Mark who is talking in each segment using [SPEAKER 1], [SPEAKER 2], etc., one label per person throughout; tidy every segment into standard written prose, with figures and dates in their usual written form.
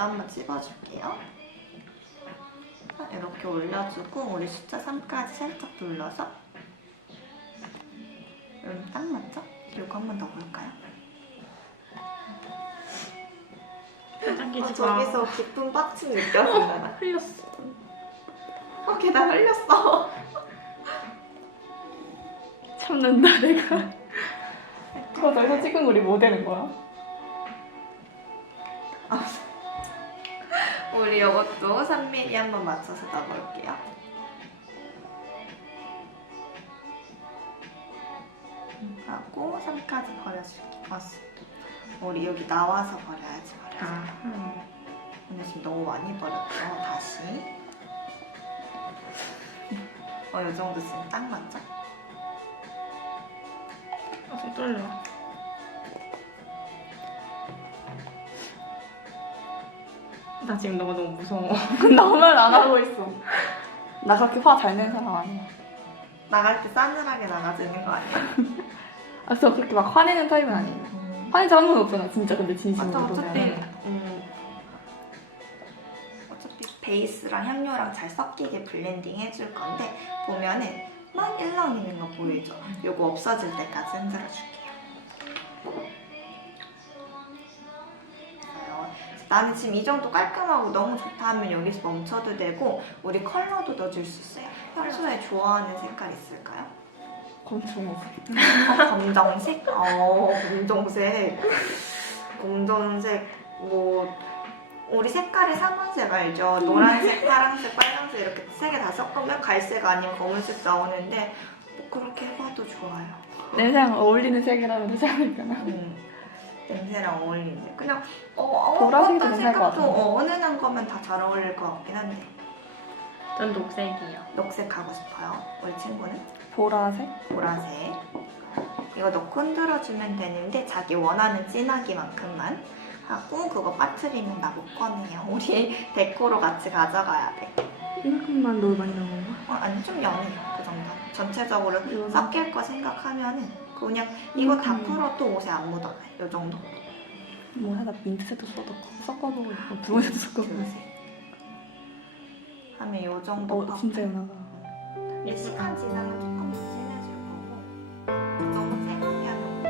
[SPEAKER 1] 한번 찝어줄게요. 이렇게 올려주고 우리 숫자 3까지 살짝 눌러서 딱 맞죠? 이거 한 번 더 볼까요? 저기서 깊은 빡침 느꼈습니다.
[SPEAKER 2] 흘렸어.
[SPEAKER 1] 걔나 흘렸어.
[SPEAKER 2] 참는다 내가. 저기서 찍은 우리 뭐 되는 거야?
[SPEAKER 1] 우리 이것도 3mm 한번 맞춰서 넣어볼게요. 하고 3까지 버려줄게요. 우리 여기 나와서 버려야지. 근데 지금 너무 많이 버렸죠. 다시. 이 정도 지금 딱 맞죠?
[SPEAKER 2] 손 떨려. 나 지금 너가 너무 무서워. 나만 안 하고 있어. 나 그렇게 화 잘 내는 사람 아니야.
[SPEAKER 1] 나갈 때 싸늘하게 나가지는 거 아니야?
[SPEAKER 2] 저 그렇게 막 화내는 타입은 아니에요. 화낸 적 한 번도 없잖아, 진짜. 근데 진심으로
[SPEAKER 1] 어차피 베이스랑 향료랑 잘 섞이게 블렌딩 해줄 건데 보면은 막 일렁이는 거 보이죠? 요거 없어질 때까지 흔들어줄게요. 나는 지금 이 정도 깔끔하고 너무 좋다 하면 여기서 멈춰도 되고 우리 컬러도 넣어줄 수 있어요. 평소에 좋아하는 색깔 있을까요?
[SPEAKER 2] 검정색.
[SPEAKER 1] 검정색? 검정색. 검정색 뭐 우리 색깔의 3원색 알죠? 노란색, 파란색, 빨간색 이렇게 3개 다 섞으면 갈색 아니면 검은색 나오는데 뭐 그렇게 해봐도 좋아요.
[SPEAKER 2] 내랑 어울리는 색이라면 되지 않을까나?
[SPEAKER 1] 냄새랑 어울리는데 그냥
[SPEAKER 2] 보라색도
[SPEAKER 1] 어떤
[SPEAKER 2] 괜찮을 것
[SPEAKER 1] 색깔도 은은한 거면 다 잘 어울릴 것 같긴 한데
[SPEAKER 2] 전 녹색이요.
[SPEAKER 1] 녹색 하고 싶어요. 우리 친구는?
[SPEAKER 2] 보라색?
[SPEAKER 1] 보라색. 이거 넣고 흔들어주면 되는데 자기 원하는 진하기만큼만 하고 그거 빠뜨리면 나 못 꺼내요. 우리 데코로 같이 가져가야 돼.
[SPEAKER 2] 이만큼만 너무 많이 넣은 건가?
[SPEAKER 1] 아니 좀 연해요. 그 정도. 전체적으로
[SPEAKER 2] 이거는?
[SPEAKER 1] 섞일 거 생각하면은 그냥 이거 다 풀어도 옷에 안 묻어나요. 이 정도.
[SPEAKER 2] 뭐 하다 민트색도 섞어보고 있고 붉은색도 섞어보고 있어.
[SPEAKER 1] 하면 이 정도.
[SPEAKER 2] 진짜 연하다.
[SPEAKER 1] 시간 지나면 조금 더 진해질 거고 너무 쨍하게 하면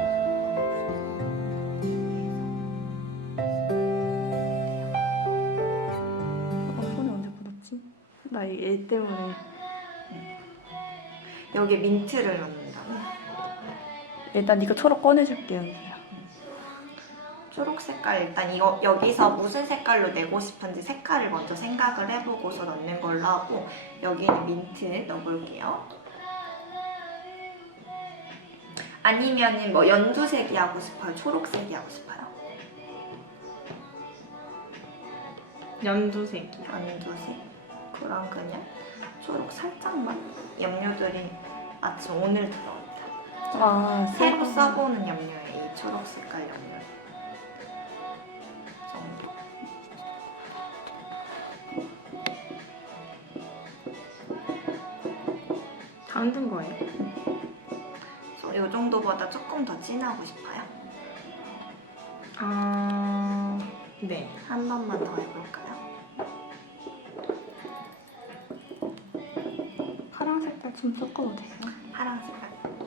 [SPEAKER 2] 손에 언제 묻었지? 나 얘 때문에.
[SPEAKER 1] 여기 민트를 넣는다며?
[SPEAKER 2] 일단 네가 초록 꺼내줄게, 연수야.
[SPEAKER 1] 초록 색깔 일단 이거 여기서 무슨 색깔로 내고 싶은지 색깔을 먼저 생각을 해보고서 넣는 걸로 하고 여기는 민트 넣어볼게요. 아니면은 뭐 연두색이 하고 싶어요? 초록색이 하고 싶어요?
[SPEAKER 2] 연두색이요.
[SPEAKER 1] 연두색? 그럼 그냥 초록 살짝만 염료들이 마침 오늘 들어옵니다. 새로 써보는 염료예요. 이 초록 색깔 염료. 정도.
[SPEAKER 2] 다 흔든 거예요?
[SPEAKER 1] 이 정도보다 조금 더 진하고 싶어요?
[SPEAKER 2] 네.
[SPEAKER 1] 한 번만 더 해볼까요?
[SPEAKER 2] 파랑 색깔 좀 섞어도 돼요?
[SPEAKER 1] 파랑 색깔.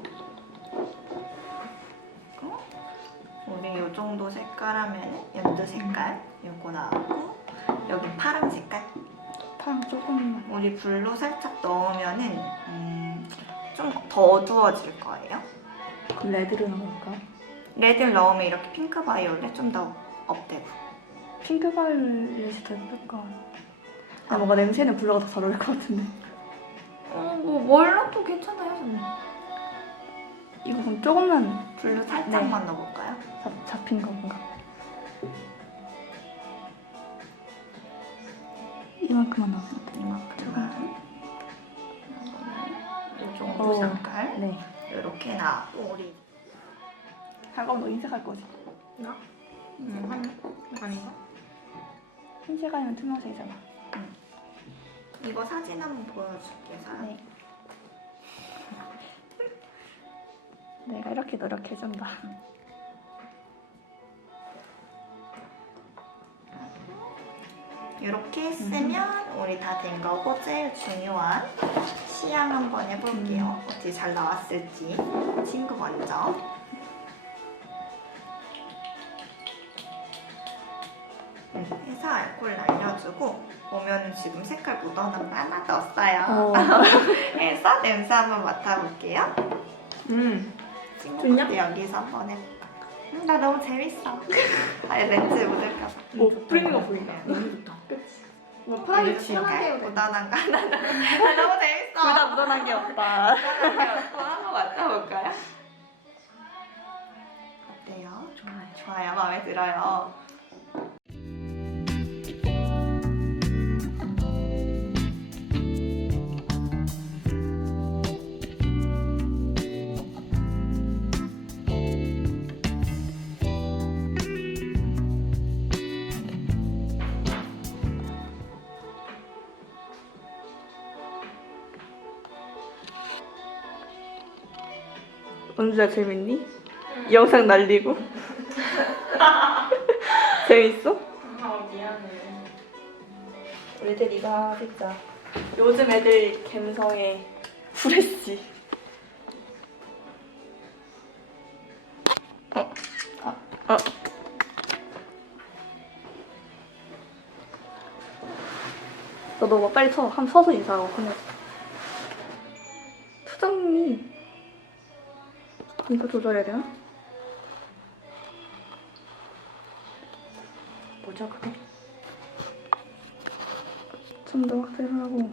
[SPEAKER 1] 우리 이 정도 색깔 하면 연두 색깔 요거 나오고 여기 파랑 색깔.
[SPEAKER 2] 파랑 조금만.
[SPEAKER 1] 우리 블루 살짝 넣으면은 좀 더 어두워질 거예요.
[SPEAKER 2] 그럼 레드를 넣을까?
[SPEAKER 1] 레드를 넣으면 이렇게 핑크 바이올렛 좀 더 업되고.
[SPEAKER 2] 핑크 바이올렛이 더 예쁠까? 뭔가 냄새는 블루가 더 잘 어울릴 것 같은데.
[SPEAKER 1] 뭐 뭘로도 괜찮아요 저는.
[SPEAKER 2] 이거 그럼 조금만
[SPEAKER 1] 블루 살짝만 넣어볼까요?
[SPEAKER 2] 잡힌 건가? 이만큼만 넣으면 돼.
[SPEAKER 1] 이만큼만. 이 정도 색깔.
[SPEAKER 2] 네.
[SPEAKER 1] 이렇게 나오고 우리.
[SPEAKER 2] 잠깐만 너 흰색 할 거지?
[SPEAKER 1] 나?
[SPEAKER 2] 아닌가? 흰색 아니면 투명색이잖아.
[SPEAKER 1] 이거 사진 한번 보여줄게.
[SPEAKER 2] 네. 내가 이렇게 노력해준다.
[SPEAKER 1] 이렇게 했으면 우리 다 된 거고 제일 중요한 시향 한번 해볼게요. 어떻게 잘 나왔을지. 친구 먼저. 해서 알코올 날려주고 보면 지금 색깔 묻어난 거 하나도 없어요. 해서 냄새 한번 맡아볼게요. 친구도 여기서 한번 해볼까? 나 너무 재밌어. 아, 렌즈에 묻을까봐.
[SPEAKER 2] 오, 프리미가 보인다. 너무 좋다. 뭐 편하게 해도 돼.
[SPEAKER 1] 묻어난 거 하나. 아, 너무 재밌어.
[SPEAKER 2] 둘 다 묻어난 게 없다.
[SPEAKER 1] 묻어난 게 없고 한번 맡아볼까요? 어때요? 좋아요. 마음에 들어요.
[SPEAKER 2] 언제야 재밌니? 영상 날리고 재밌어?
[SPEAKER 3] 아 미안해.
[SPEAKER 2] 애들이가 진짜 요즘 애들 감성에 프레쉬. 너도 뭐 빨리 한번 서서 인사하고 끝내. 표정이 인사 조절해야 되나? 뭐죠 그게? 좀 더 확대를 하고.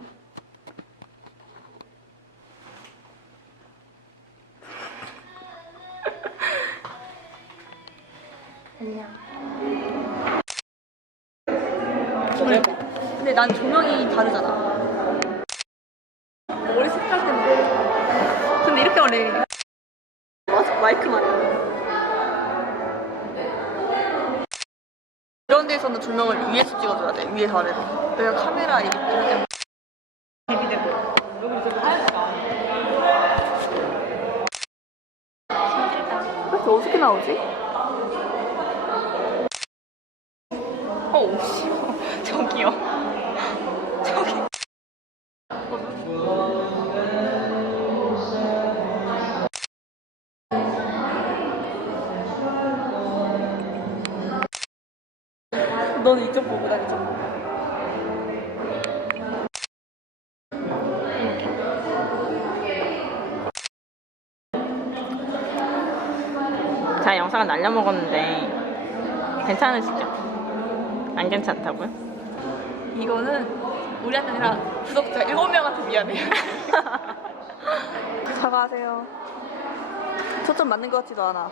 [SPEAKER 3] 안녕.
[SPEAKER 2] 근데 난 조명이 다르잖아. 머리 색깔 때문에. 근데 이렇게 원래 맞아, 마이크만. 이런 데서는 조명을 위에서 찍어줘야 돼. 위에서 아래로. 내가 카메라 이렇게 때문에 대비되고. 여기 이제 하얗다. 왜 이렇게 어떻게 나오지?
[SPEAKER 3] 오, 저기요. 저기.
[SPEAKER 2] 너는 이쪽 보고 나 이쪽 보고.
[SPEAKER 3] 자, 영상을 날려먹었는데 괜찮으시죠? 안 괜찮다고요?
[SPEAKER 2] 이거는 우리한테 아니라 구독자 7명한테 미안해요. 사과하세요. 초점 맞는 것 같지도 않아.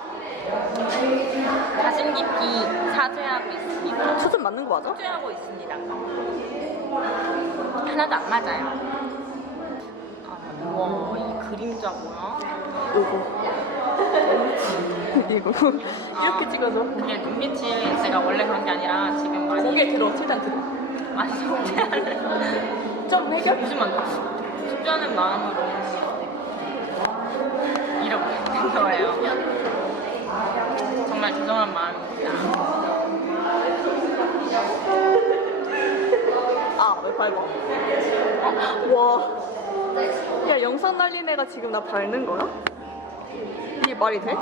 [SPEAKER 3] 가슴 깊이 사죄하고 있습니다.
[SPEAKER 2] 초점 맞는 거 맞아?
[SPEAKER 3] 사죄하고 있습니다. 하나도 안 맞아요. 아, 우와, 이 그림자 뭐야?
[SPEAKER 2] 이거 이렇게 찍어줘.
[SPEAKER 3] 그게 눈빛이 제가 원래 그런 게 아니라 지금 많이
[SPEAKER 2] 고개 들어, 최대한 들어.
[SPEAKER 3] 많이 숙제하는 좀 해결 요즘만 숙제하는 마음으로 이렇게 된 거예요. 정말 죄송한 마음입니다.
[SPEAKER 2] 아, 왜 밟아? 와. 야, 영상 날린 애가 지금 나 밟는 거야? 이게 말이 돼?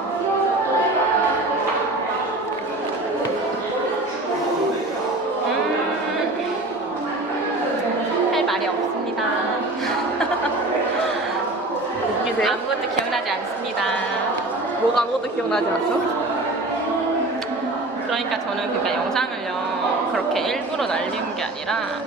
[SPEAKER 3] 할 말이 없습니다.
[SPEAKER 2] 웃기세요?
[SPEAKER 3] 아무것도 기억나지 않습니다.
[SPEAKER 2] 뭐가 아무것도 기억나지 않죠?
[SPEAKER 3] 그러니까 저는 그러니까 영상을요 그렇게 일부러 날리는 게 아니라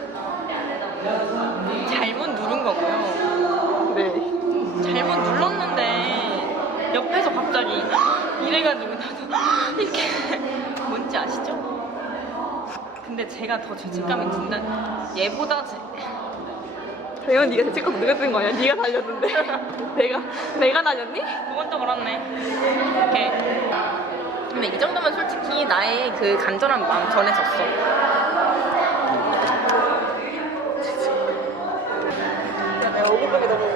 [SPEAKER 3] 잘못 누른 거고요.
[SPEAKER 2] 네.
[SPEAKER 3] 잘못 눌렀는데 옆에서 갑자기 이래가지고 나도 이렇게 뭔지 아시죠? 근데 제가 더 죄책감이 든다. 얘보다
[SPEAKER 2] 당연히 네가 죄책감 누가 든 거 아니야? 네가 달렸는데. 내가 달렸니?
[SPEAKER 3] 그건 또 그렇네. 이렇게. 근데 이 정도면 솔직히 나의 그 간절한 마음 전해졌어.
[SPEAKER 2] 야, 내가 억울하게 너무